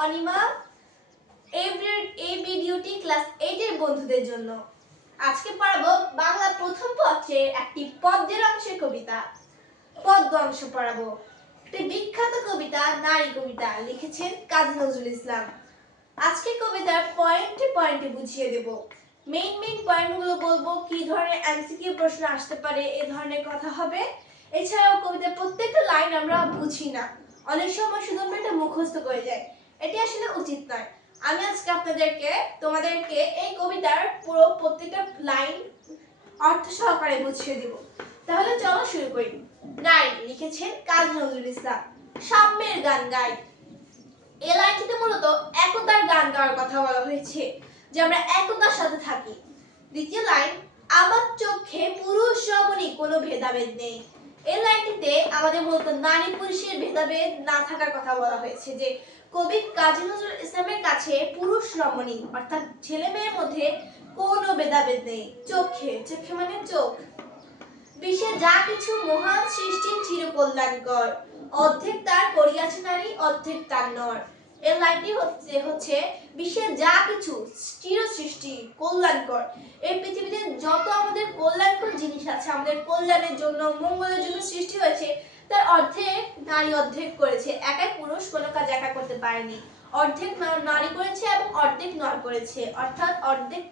অনিমা। এই ভিডিওটি ক্লাস 8 এর বন্ধুদের জন্য। আজকে পড়াবো বাংলা প্রথম পত্রের একটি পদ্যের অংশের কবিতা। পদ্য অংশ পড়াবো। একটি বিখ্যাত কবিতা, নারী কবিতা, লিখেছেন কাজী নজরুল ইসলাম। আজকে কবিতার পয়েন্টে পয়েন্টে বুঝিয়ে দেব। মেইন পয়েন্টগুলো বলবো, কি ধরনের এমসিকিউ প্রশ্ন আসতে পারে এই ধরনের কথা হবে। এছাড়াও কবিতার প্রত্যেকটা লাইন আমরা বুঝি না, অনেক সময় শুধু আমরা এটা মুখস্থ করে যাই, এটি আসলে উচিত নয়। আমি আজকে তোমাদেরকে এই কবিতার পুরো প্রত্যেকটা লাইন অর্থ সহকারে বুঝিয়ে দিব। তাহলে চলো শুরু করি। নারী, লিখেছেন কাজী নজরুল ইসলাম। সাম্যের গান গাই। এই লাইনটিতে মূলত একতার গান গাওয়ার কথা বলা হয়েছে, যে আমরা একতার সাথে থাকি। দ্বিতীয় লাইন, আমার চোখে পুরুষ রমণী কোনো ভেদাভেদ নেই। এই লাইনটিতে আমাদের মূলত নারী পুরুষের ভেদাভেদ না থাকার কথা বলা হয়েছে, যে কবি কাজী নজরুল ইসলামের কাছে পুরুষ রমণী অর্থাৎ ছেলে মেয়ের মধ্যে কোনো ভেদাভেদ নেই। চোখে মানে চোখ। বিশ্বে যা কিছু মহান সৃষ্টি চির কল্যাণকর, অর্ধেক তার করিয়াছে নারী, অর্ধেক তার নর। এই লাইনটি হচ্ছে বিশ্বের যা কিছু চির সৃষ্টি কল্যাণকর, এই পৃথিবীতে যত আমাদের কল্যাণকর জিনিস আছে, আমাদের কল্যাণের জন্য মঙ্গলের জন্য সৃষ্টি হয়েছে, তার অর্ধেক নারী অর্ধেক করেছে। একাই পুরুষ কোনো কাজ একা করতে পারেনি, অর্ধেক নারী করেছে এবং অর্ধেক নর করেছে, অর্থাৎ অর্ধেক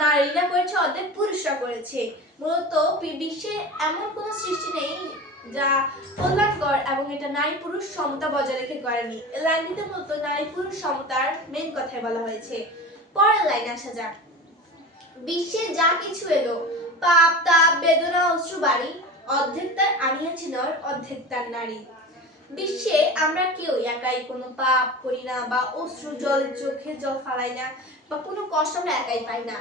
নারীরা করেছে, অর্ধেক পুরুষরা করেছে। মূলত বিশ্বে এমন কোনো সৃষ্টি নেই যা কল্যাণকর এবং এটা নারী পুরুষ সমতা বজায় রেখে করেনি। এই লাইনটিতে মূলত নারী পুরুষ সমতার মেইন কথাই বলা হয়েছে। পরের লাইনে আসা যাক। বিশ্বে যা কিছু এলো, পাপ তাপ বেদনা অশ্রু বাড়ি, অর্ধেক তার আনিয়াছি নর, অর্ধেক তার নারী। বিশ্বে আমরা কেউ একাই কোনো পাপ করি না, বা অশ্রু চোখে জল ফালাই না, বা কোনো কষ্ট আমরা একাই পাই না।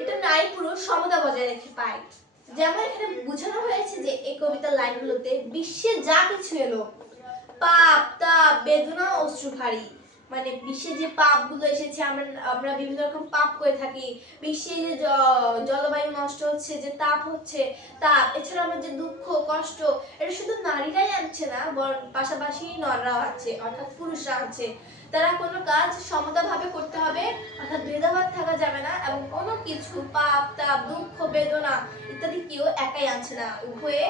এটা নারী পুরুষ সমতা বজায় রেখে পায়। যেমন এখানে বোঝানো হয়েছে যে এই কবিতার লাইনগুলোতে বিশ্বে যা কিছু এলো, পাপ তাপ বেদনা অশ্রু ভারী, মানে বিশ্বে যে পাপগুলো এসেছে, আমরা বিভিন্ন রকম পাপ করে থাকি। বিশ্বে যে জলবায়ু নষ্ট হচ্ছে, যে তাপ হচ্ছে, এছাড়া আমরা যে দুঃখ কষ্ট, এটা শুধু নারীরাই আনছে না, বরং পাশাপাশি নররাও আছে, অর্থাৎ পুরুষরা আছে। তারা কোনো কাজ সমতাভাবে করতে হবে, অর্থাৎ ভেদাভেদ থাকা যাবে না, এবং কোনো কিছু পাপ তাপ দুঃখ বেদনা ইত্যাদি কেউ একাই আনছে না, উভয়ে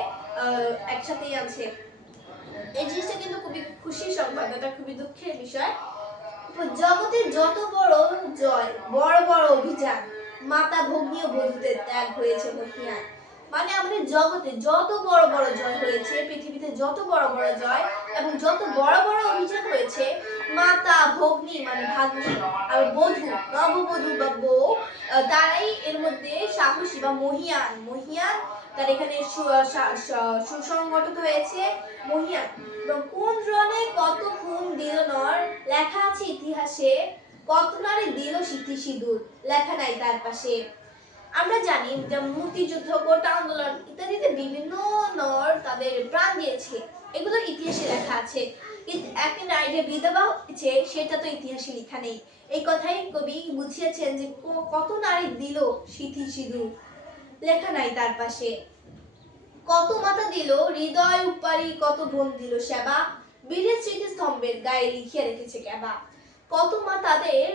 একসাথেই আনছে। এই জিনিসটা কিন্তু খুবই খুশির সংবাদ, এটা খুবই দুঃখের বিষয়। জগতে যত বড় জয়, বড় বড় অভিযান, মাতা ভগ্নী ও বধূদের ত্যাগ হয়েছে মহিয়ান। মানে আমাদের জগতে যত বড় বড় জয় হয়েছে, পৃথিবীতে যত বড় বড় জয় এবং যত বড় বড় অভিযান হয়েছে, মাতা ভগ্নী মানে ভাগ্নী আর বধূ নববধূ বা বউ, তারাই এর মধ্যে সাহসী বা মহিয়ান তার এখানে সুসংগঠিত হয়েছে মহিয়ান। এবং কোন রণে কত খুন দিল নর, লেখা আছে ইতিহাসে, কত নারী দিল সিথি সিঁদুর, লেখা নাই তার পাশে। আমরা জানি যে মুক্তিযুদ্ধ, কোটা আন্দোলন ইত্যাদিতে বিভিন্ন নর তাদের প্রাণ দিয়েছে, এগুলো ইতিহাসে লেখা আছে। কিন্তু একটি নারী যে বিধবা হয়েছে সেটা তো ইতিহাসে লেখা নেই। এই কথাই কবি বুঝিয়েছেন যে কত নারী দিল সিথি সিঁদুর, লেখা নাই তার পাশে। কত মাথা দিল হৃদয় উপারি, কত বোন দিল সেবা, বীরের স্মৃতিস্তম্ভের গায়ে লিখিয়ে রেখেছে কেবা। কত মা তাদের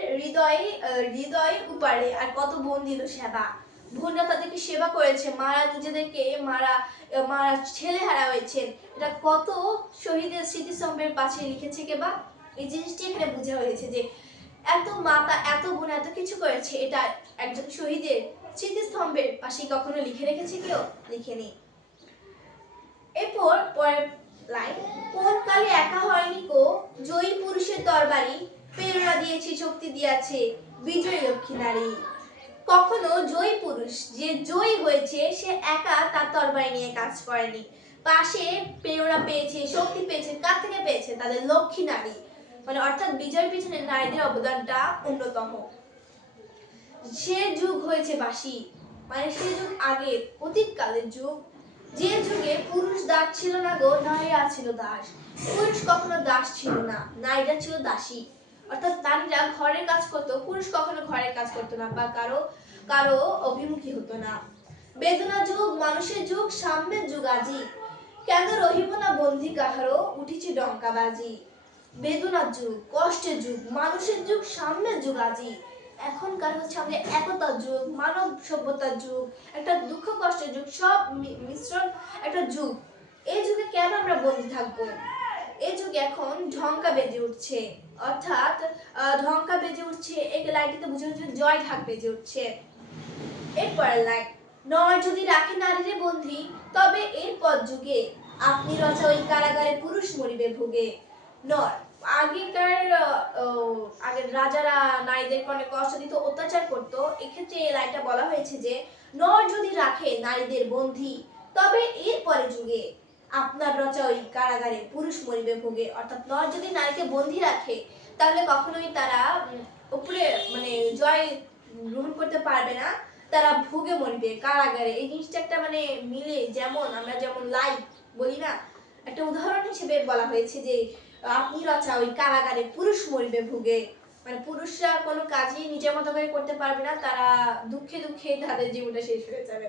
হৃদয় উপারে, আর কত বোন দিল সেবা। বোনরা তাদেরকে সেবা করেছে, মারা নিজেদেরকে মারা ছেলে হারা হয়েছেন, এটা কত শহীদের স্মৃতিস্তম্ভের পাশে লিখেছে কেবা। এই জিনিসটি এখানে বোঝা হয়েছে যে এত মাতা এত বোন এত কিছু করেছে, এটা একজন শহীদের স্মৃতিস্তম্ভের পাশে কখনো লিখে রেখেছে কেউ? লিখেনি। এরপর পরের লাইন, কোন কালে একা হয়নি কো, জয়ী পুরুষের তরবারি, প্রেরণা দিয়েছে শক্তি দিয়েছে বিজয়ী লক্ষ্মী নারী। কখনো জয়ী পুরুষ যে জয়ী হয়েছে সে একা তার তরবারি নিয়ে কাজ করেনি, পাশে প্রেরণা পেয়েছে শক্তি পেয়েছে, কার থেকে পেয়েছে? তাদের লক্ষ্মী নারী, মানে অর্থাৎ বিজয়ের পিছনে নারীদের অবদানটা অন্যতম। সে যুগ হয়েছে বাসি, মানে সে যুগ আগে অতীতকালের যুগ, যে যুগে পুরুষ দাস ছিল না গো, নারীরা ছিল দাস। পুরুষ কখনো দাস ছিল না, নারীরা ছিল দাসী, অর্থাৎ নারীরা ঘরের কাজ করতো, পুরুষ কখনো ঘরের কাজ করতো না বা কারো অভিমুখী হতো না। বেদনা যুগ মানুষের যুগ, সাম্যের যুগ আজি, কেন রহিব না বন্দি কাহারো, উঠিছে ডঙ্কাবাজি। বেদনার যুগ, কষ্টের যুগ, মানুষের যুগ, সামনের যুগ আজই। এখনকার হচ্ছে আমাদের একতার যুগ, মানব সভ্যতার যুগ, একটা দুঃখ কষ্টের যুগ, সব মিশ্রণ একটা যুগ। এই যুগে কেন আমরা বন্দী থাকবো? এই যুগে এখন ঢঙ্কা বেজে উঠছে, অর্থাৎ ঢঙ্কা বেজে উঠছে, এই লাইনটিতে বুঝানো হচ্ছে জয় ঢাক বেজে উঠছে। এরপরের লাইন, নর যদি রাখে নারীরে বন্দী, তবে এরপর যুগে আপনি রচা ওই কারাগারে পুরুষ মরিবে ভোগে। নর, আগের রাজারা নারীদেরকে অনেক কষ্ট দিত, অত্যাচার করত। এক্ষেত্রে এই লাইনটা বলা হয়েছে যে নর যদি রাখে নারীদের বন্দী, তবে এরপরে যুগে আপনার রচা ওই কারাগারে পুরুষ মরিবে ভোগে। অর্থাৎ নর যদি নারীকে বন্দী রাখে, তাহলে কখনোই তারা উপরে মানে জয় গ্রহণ করতে পারবে না, তারা ভোগে মরবে কারাগারে। এই জিনিসটা একটা মানে মিলে, যেমন আমরা যেমন লাইফ বলি না, একটা উদাহরণ হিসেবে বলা হয়েছে যে আপনি রচা ওই কারাগারে পুরুষ মরিবে ভোগে, মানে পুরুষরা কোনো কাজই নিজের মতো করে করতে পারবে না, তারা দুঃখে দুঃখে তাদের জীবনটা শেষ হয়ে যাবে।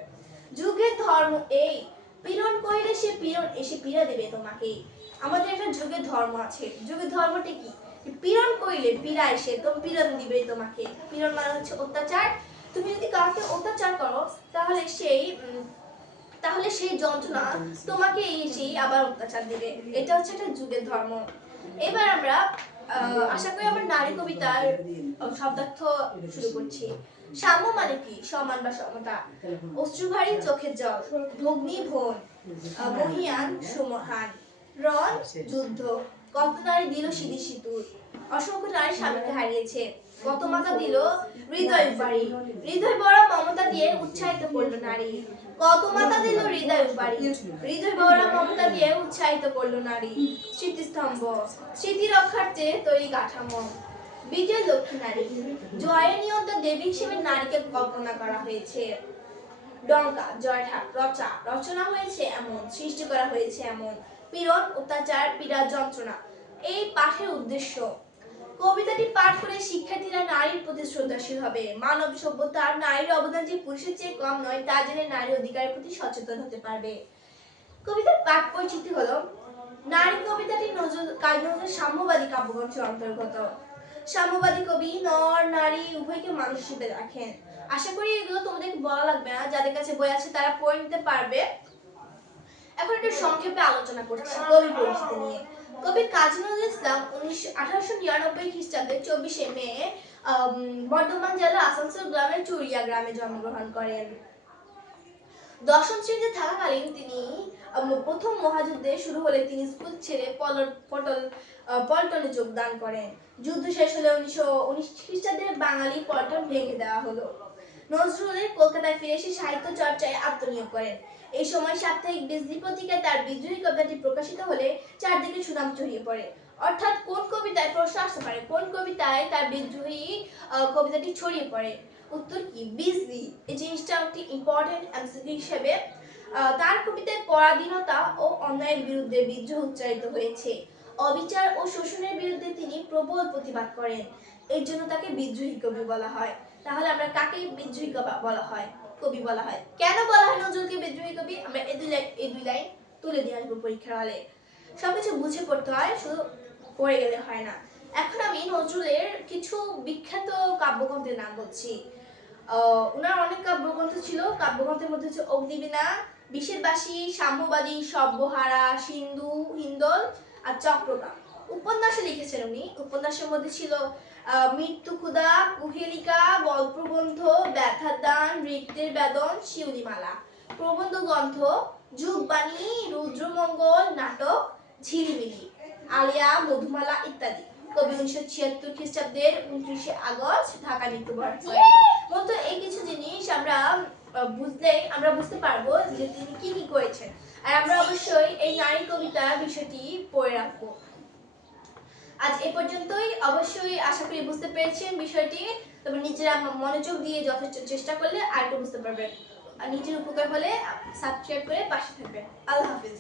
যুগের ধর্ম এই, পীড়ন করিলে সে পীড়ন এসে পীড়া দেবে তোমাকে। আমাদের একটা যুগের ধর্ম আছে। যুগের ধর্মটা কি? পীড়ন করিলে পীড়া এসে তো পীড়ন দিবে তোমাকে। পীড়ন মানে হচ্ছে অত্যাচার। তুমি যদি কাউকে অত্যাচার করো, তাহলে সেই যন্ত্রণা তোমাকে এসেই আবার অত্যাচার দিবে। এটা হচ্ছে একটা যুগের ধর্ম। এবার আমরা আশা করি আমরা নারী কবিতার শব্দার্থ শুরু করছি। সাম্য মানে কি? সমান বা সমতা। অশ্রুভারী চোখের জল, ভগ্নী ভোন, মহিয়ান সুমহান, রণ যুদ্ধ, কত নারী দিল সিঁদি সিঁদুর, অসংখ্য নারী স্বামীকে হারিয়েছে, কত মাতা দিল হৃদয় বাড়ি, হৃদয় বড় মমতা দিয়ে উৎসাহিত করলো নারী, কত মাতা দিল হৃদয় বাড়ি, হৃদয় বড় মমতা দিয়ে উৎসাহিত করলো নারী, স্মৃতিস্তম্ভ, স্মৃতি রক্ষার্থে তৈরি কাঠামো, বিজয় লক্ষ্মী নারী, জয়ের নিয়ন্ত্র দেবী হিসেবে নারীকে কল্পনা করা হয়েছে। ডঙ্কা, জয় ঢাক, রচা, রচনা হয়েছে এমন, সৃষ্টি করা হয়েছে এমন, পীড়ন, অত্যাচার, পীড়া, যন্ত্রণা। এই পাঠের উদ্দেশ্য, কবিতাটি পাঠ করে শিক্ষার্থীরা নারীর প্রতি শ্রদ্ধাশীল হবে, মানব সভ্যতার নারীর অবদান যে পুরুষের চেয়ে কম নয় তা জেনে নারী অধিকারের প্রতি সচেতন হতে পারবে। কবিতার পাঠ পরিচিতি হলো, নারী কবিতাটি কাজী নজরুলের সাম্যবাদী কাব্যগ্রন্থের অন্তর্গত। সাম্যবাদী কবি নর নারী উভয়কে মানুষ হিসেবে রাখেন। আশা করি এগুলো তোমাদের বলা লাগবে না, যাদের কাছে বই আছে তারা পড়ে নিতে পারবে। এখন একটু সংক্ষেপে আলোচনা করছি কবি পরিচিতি নিয়ে। কবি কাজী নজরুল ইসলাম 1899 খ্রিস্টাব্দে 24শে মে বর্ধমান জেলা আসানসোল গ্রামের চুরিয়া গ্রামে জন্মগ্রহণ করেন। দশম শ্রেণীতে থাকাকালীন তিনি প্রথম মহাযুদ্ধে শুরু হলে তিনি স্কুল ছেড়ে পল্টনে যোগদান করেন। যুদ্ধ শেষ হলে 1919 খ্রিস্টাব্দে বাঙালি পল্টন ভেঙে দেওয়া হলো। নজরুলের কলকাতায় ফিরে এসে সাহিত্য চর্চায় আত্মনিয়োগ করেন। এই সময় সাপ্তাহিক বিজলি পত্রিকায় তার বিদ্রোহী কবিতাটি প্রকাশিত হলে চারদিকে সুনাম ছড়িয়ে পড়ে। অর্থাৎ কোন কবিতায় প্রশ্ন আসতে পারে, কোন কবিতায় তার বিদ্রোহী কবিতাটি ছড়িয়ে পড়ে? উত্তর কি? বিজলি। এই জিনিসটা একটি ইম্পর্টেন্ট এমসিকিউ হিসেবে। তার কবিতায় পরাধীনতা ও অন্যায়ের বিরুদ্ধে বিদ্রোহ উচ্চারিত হয়েছে। অবিচার ও শোষণের বিরুদ্ধে তিনি প্রবল প্রতিবাদ করেন। এর জন্য তাকে বিদ্রোহী কবি বলা হয়। তাহলে আমরা কাকে বিদ্রোহী বলা হয়? কবি বলা হয়। কেন বলা হয় নজরুলকে বিদ্রোহী কবি? আমরা এই দুই লাইন তুলে দিয়ে আসবো পরীক্ষার হলে। সবকিছু বুঝে পড়তে হয়, শুধু পড়ে গেলে হয় না। এখন আমি নজরুলের কিছু বিখ্যাত কাব্যগ্রন্থের নাম বলছি। ওনার অনেক কাব্যগ্রন্থ ছিল। কাব্যগ্রন্থের মধ্যে হচ্ছে অগ্নিবীণা, বিষের বাসী, সাম্যবাদী, সব্যহারা, সিন্ধু, হিন্দল আর চক্রগান। উপন্যাসে লিখেছেন উনি। উপন্যাসের মধ্যে ছিল মৃত্যুক্ষুধা, কুহেলিকা, গল্পগ্রন্থ, ব্যথার দান, নৃত্যের বেদন, শিউলিমালা। প্রবন্ধ গ্রন্থ যুগবাণী, রুদ্রমঙ্গল, নাটক, ঝিলিমিলি, আলিয়া, মধুমালা ইত্যাদি। কবি 1976 খ্রিস্টাব্দের 29শে আগস্ট ঢাকা মৃত্যুবরণ করেন। মূলত এই কিছু জিনিস আমরা বুঝতে পারবো যে তিনি কি কি করেছেন। আর আমরা অবশ্যই এই নারী কবিতা বিষয়টি পড়ে রাখবো। আজ এ পর্যন্তই। অবশ্যই আশা করি বুঝতে পেরেছেন বিষয়টি। তবে নিজেরা মনোযোগ দিয়ে যথেষ্ট চেষ্টা করলে আরেকটু বুঝতে পারবেন। আর নিজের উপকার হলে সাবস্ক্রাইব করে পাশে থাকবেন। আল্লাহ হাফিজ।